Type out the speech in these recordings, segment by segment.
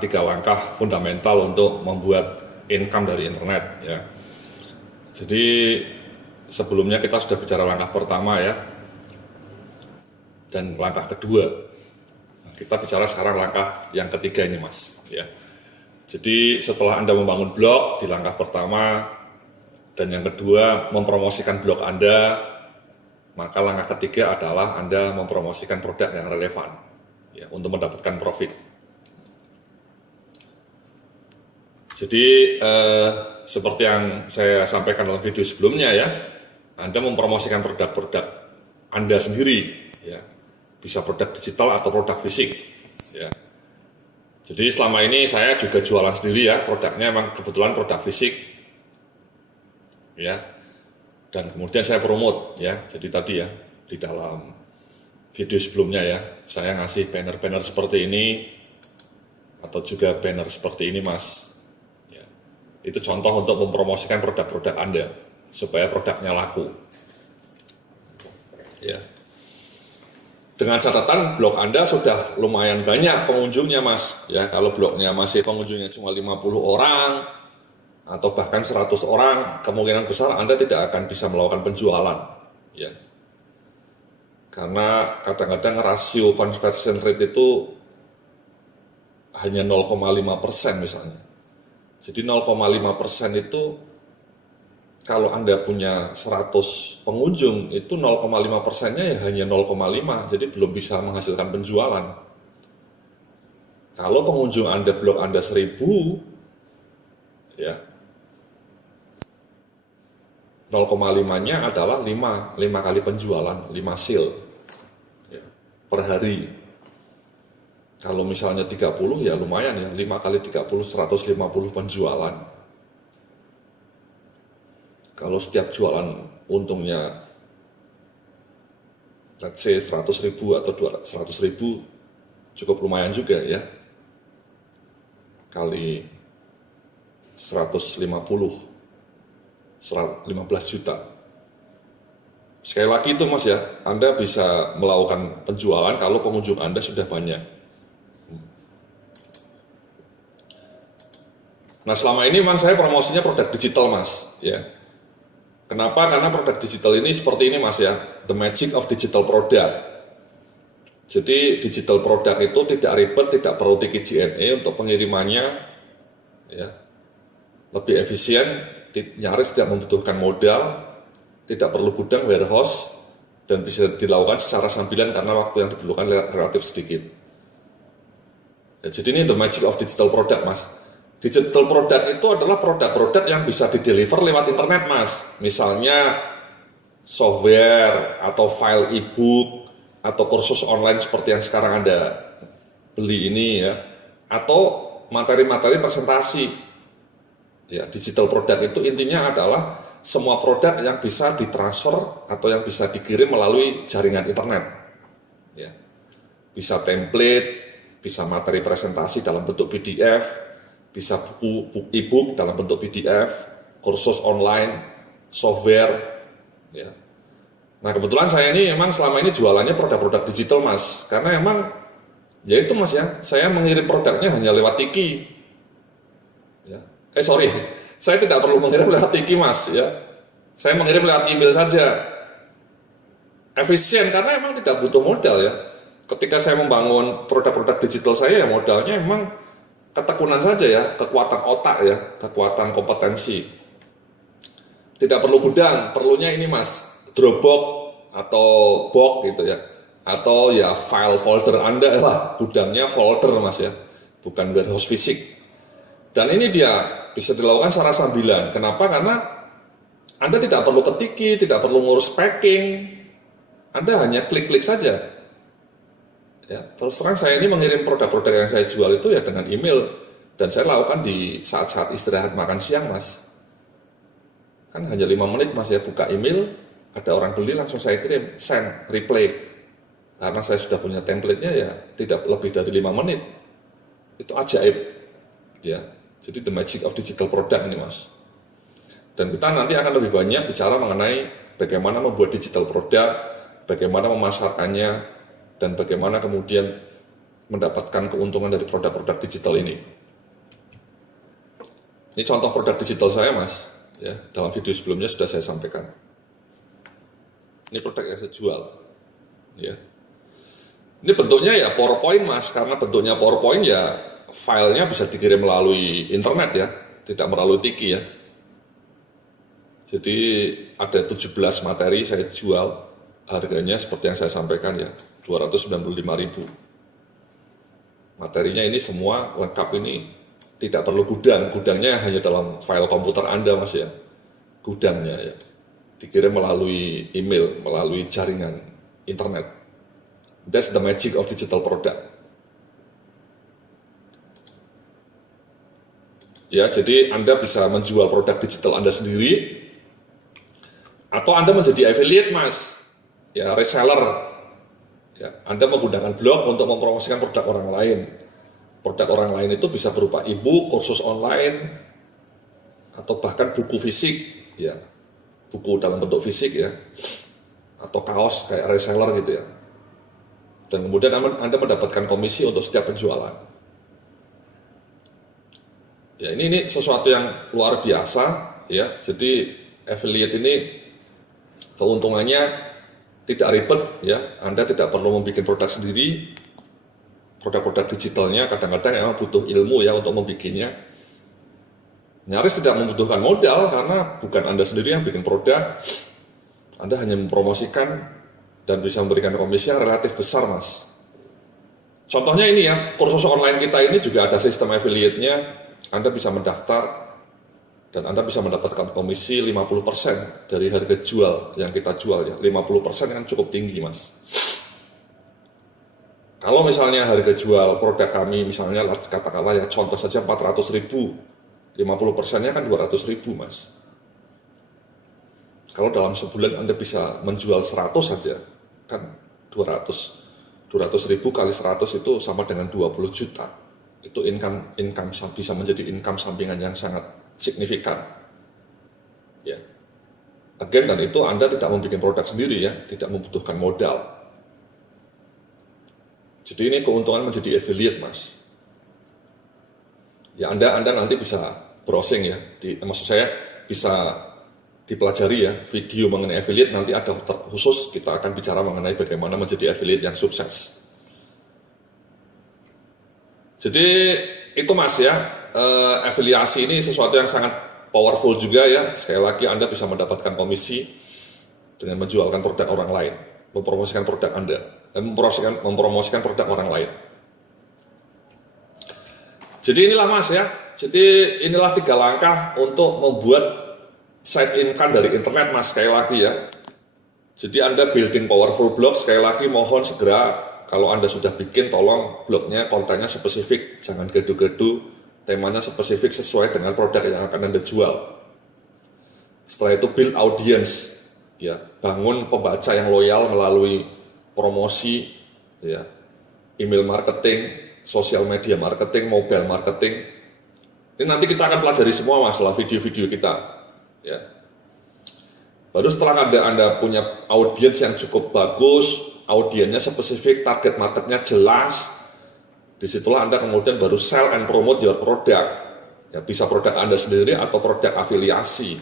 tiga langkah fundamental untuk membuat income dari internet ya. Jadi sebelumnya kita sudah bicara langkah pertama ya, dan langkah kedua. Kita bicara sekarang langkah yang ketiga ini Mas ya. Jadi setelah Anda membangun blog di langkah pertama dan yang kedua mempromosikan blog Anda, maka langkah ketiga adalah Anda mempromosikan produk yang relevan ya, untuk mendapatkan profit. Jadi seperti yang saya sampaikan dalam video sebelumnya ya, Anda mempromosikan produk-produk Anda sendiri ya, bisa produk digital atau produk fisik ya. Jadi selama ini saya juga jualan sendiri ya, produknya memang kebetulan produk fisik ya, dan kemudian saya promote ya. Jadi tadi ya di dalam video sebelumnya ya, saya ngasih banner-banner seperti ini atau juga banner seperti ini Mas. Itu contoh untuk mempromosikan produk-produk Anda supaya produknya laku. Ya. Dengan catatan blog Anda sudah lumayan banyak pengunjungnya Mas. Ya, kalau blognya masih pengunjungnya cuma 50 orang atau bahkan 100 orang, kemungkinan besar Anda tidak akan bisa melakukan penjualan. Ya. Karena kadang-kadang rasio conversion rate itu hanya 0,5% misalnya. Jadi 0,5% itu kalau Anda punya 100 pengunjung itu 0,5%-nya ya hanya 0,5, jadi belum bisa menghasilkan penjualan. Kalau pengunjung Anda, blog Anda 1000 ya, 0,5-nya adalah 5 kali penjualan, 5 sale ya, per hari. Kalau misalnya 30 ya lumayan ya, 5 kali 30, 150 penjualan. Kalau setiap jualan untungnya let's say 100.000 atau 100.000, cukup lumayan juga ya. Kali 150, 15 juta. Sekali lagi itu Mas ya, Anda bisa melakukan penjualan kalau pengunjung Anda sudah banyak. Nah selama ini memang saya promosinya produk digital Mas ya. Kenapa? Karena produk digital ini seperti ini Mas ya, the magic of digital product. Jadi digital product itu tidak ribet, tidak perlu tiket JNE untuk pengirimannya ya, lebih efisien, nyaris tidak membutuhkan modal, tidak perlu gudang, warehouse, dan bisa dilakukan secara sambilan karena waktu yang diperlukan relatif sedikit ya. Jadi ini the magic of digital product Mas. Digital product itu adalah produk-produk yang bisa dideliver lewat internet Mas. Misalnya software atau file e-book atau kursus online seperti yang sekarang Anda beli ini ya, atau materi-materi presentasi. Ya, digital product itu intinya adalah semua produk yang bisa ditransfer atau yang bisa dikirim melalui jaringan internet. Ya. Bisa template, bisa materi presentasi dalam bentuk PDF, bisa buku e-book dalam bentuk PDF, kursus online, software ya. Nah kebetulan saya ini memang selama ini jualannya produk-produk digital Mas, karena emang ya itu Mas ya, saya mengirim produknya hanya lewat Tiki ya. Saya tidak perlu mengirim lewat Tiki Mas ya, saya mengirim lewat email saja. Efisien karena emang tidak butuh modal ya. Ketika saya membangun produk-produk digital saya ya modalnya emang ketekunan saja ya, kekuatan otak ya, kekuatan kompetensi. Tidak perlu gudang, perlunya ini Mas, Dropbox atau box gitu ya, atau ya file folder Anda lah, gudangnya folder Mas ya, bukan warehouse fisik. Dan ini dia bisa dilakukan secara sambilan. Kenapa? Karena Anda tidak perlu ketiki, tidak perlu ngurus packing, Anda hanya klik-klik saja. Ya, terus terang saya ini mengirim produk-produk yang saya jual itu ya dengan email, dan saya lakukan di saat-saat istirahat makan siang Mas. Kan hanya 5 menit Mas ya, buka email, ada orang beli langsung saya kirim, send, reply. Karena saya sudah punya template-nya ya tidak lebih dari 5 menit. Itu ajaib. Ya, jadi the magic of digital product ini Mas. Dan kita nanti akan lebih banyak bicara mengenai bagaimana membuat digital product, bagaimana memasarkannya, dan bagaimana kemudian mendapatkan keuntungan dari produk-produk digital ini. Ini contoh produk digital saya, Mas. Ya, dalam video sebelumnya sudah saya sampaikan. Ini produk yang saya jual. Ya. Ini bentuknya ya PowerPoint, Mas. Karena bentuknya PowerPoint ya filenya bisa dikirim melalui internet ya, tidak melalui tiki ya. Jadi ada 17 materi saya jual, harganya seperti yang saya sampaikan ya, 295.000. Materinya ini semua lengkap, ini tidak perlu gudang, gudangnya hanya dalam file komputer Anda, Mas ya. Gudangnya ya, dikirim melalui email, melalui jaringan internet. That's the magic of digital product. Ya, jadi Anda bisa menjual produk digital Anda sendiri, atau Anda menjadi affiliate, Mas, ya, reseller. Ya, Anda menggunakan blog untuk mempromosikan produk orang lain. Produk orang lain itu bisa berupa e-book, kursus online, atau bahkan buku fisik, ya, buku dalam bentuk fisik ya, atau kaos kayak reseller gitu ya. Dan kemudian Anda mendapatkan komisi untuk setiap penjualan. Ya, ini sesuatu yang luar biasa ya. Jadi affiliate ini keuntungannya tidak ribet ya. Anda tidak perlu membuat produk sendiri. Produk-produk digitalnya kadang-kadang memang butuh ilmu ya untuk membuatnya. Nyaris tidak membutuhkan modal karena bukan Anda sendiri yang bikin produk. Anda hanya mempromosikan dan bisa memberikan komisi yang relatif besar, Mas. Contohnya ini ya, kursus online kita ini juga ada sistem affiliate-nya. Anda bisa mendaftar dan Anda bisa mendapatkan komisi 50% dari harga jual yang kita jual ya. 50% kan cukup tinggi, Mas. Kalau misalnya harga jual produk kami misalnya katakanlah ya contoh saja 400.000, 50%-nya kan 200.000, Mas. Kalau dalam sebulan Anda bisa menjual 100 saja, kan 200.000 kali 100 itu sama dengan 20 juta. Itu income bisa menjadi income sampingan yang sangat signifikan. Ya. Again, dan itu Anda tidak membuat produk sendiri ya, tidak membutuhkan modal. Jadi ini keuntungan menjadi affiliate, Mas. Ya Anda nanti bisa browsing ya, maksud saya bisa dipelajari ya, video mengenai affiliate nanti ada khusus, kita akan bicara mengenai bagaimana menjadi affiliate yang sukses. Jadi itu, Mas ya, afiliasi ini sesuatu yang sangat powerful juga ya. Sekali lagi Anda bisa mendapatkan komisi dengan menjualkan produk orang lain, mempromosikan produk Anda, mempromosikan produk orang lain. Jadi inilah, Mas ya, jadi inilah 3 langkah untuk membuat side income dari internet, Mas, sekali lagi ya. Jadi Anda building powerful blog, sekali lagi mohon segera, kalau Anda sudah bikin, tolong blognya kontennya spesifik, jangan gaduh-gaduh, temanya spesifik sesuai dengan produk yang akan Anda jual. Setelah itu build audience, ya, bangun pembaca yang loyal melalui promosi, ya, email marketing, sosial media marketing, mobile marketing. Ini nanti kita akan pelajari semua, Mas, dalam video-video kita. Ya. Baru setelah Anda punya audiens yang cukup bagus, audiensnya spesifik, target marketnya jelas, disitulah Anda kemudian baru sell and promote your product. Ya, bisa produk Anda sendiri atau produk afiliasi.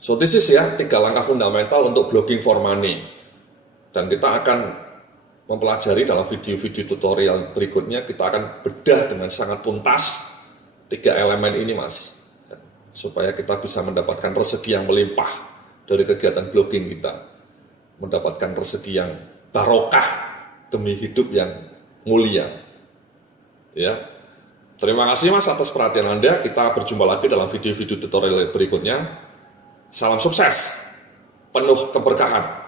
So this is ya 3 langkah fundamental untuk blogging for money. Dan kita akan mempelajari dalam video-video tutorial berikutnya, kita akan bedah dengan sangat tuntas 3 elemen ini, Mas. Supaya kita bisa mendapatkan rezeki yang melimpah dari kegiatan blogging kita. Mendapatkan rezeki yang barokah demi hidup yang mulia. Ya. Terima kasih, Mas, atas perhatian Anda. Kita berjumpa lagi dalam video-video tutorial berikutnya. Salam sukses, penuh keberkahan.